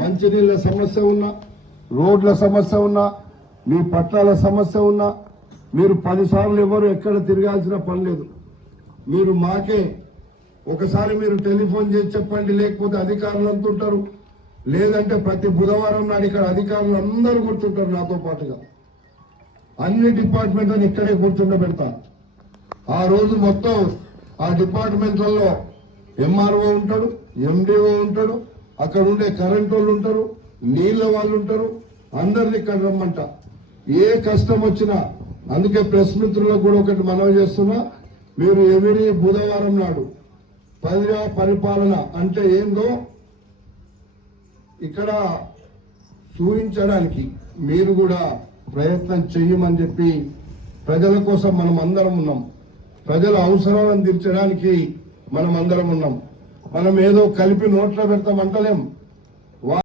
మంచినీళ్ళ సమస్య ఉన్నా, రోడ్ల సమస్య ఉన్నా, మీ పట్టాల సమస్య ఉన్నా, మీరు 10 సార్లు ఎవరు ఎక్కడ తిరగాల్సిన పని లేదు. మీరు మాకే ఒకసారి మీరు టెలిఫోన్ చేసి చెప్పండి, లేకపోతే అధికారులు అంటుంటారు, లేదంటే ప్రతి బుధవారం నాడు ఇక్కడ అధికారులు అందరూ కూర్చుంటారు నాతో పాటుగా. అన్ని డిపార్ట్మెంట్లను ఇక్కడే కూర్చుండబెడతా. ఆ రోజు మొత్తం ఆ డిపార్ట్మెంట్లలో ఎంఆర్ఓ ఉంటాడు, ఎండిఓ ఉంటాడు, అక్కడ ఉండే కరెంట్ వాళ్ళు ఉంటారు, నీళ్ల వాళ్ళు ఉంటారు, అందరినీ ఇక్కడ రమ్మంట. ఏ కష్టం వచ్చినా, అందుకే ప్రెస్ మిత్రులకు కూడా ఒకటి మనవి చేస్తున్నా, మీరు ఎవరి బుధవారం నాడు ప్రజా పరిపాలన అంటే ఏందో ఇక్కడ చూపించడానికి మీరు కూడా ప్రయత్నం చెయ్యమని చెప్పి, ప్రజల కోసం మనం అందరం ఉన్నాం, ప్రజల అవసరాలను తీర్చడానికి మనం అందరం ఉన్నాం. మనం ఏదో కలిపి నోట్లో పెడతామంటలేం.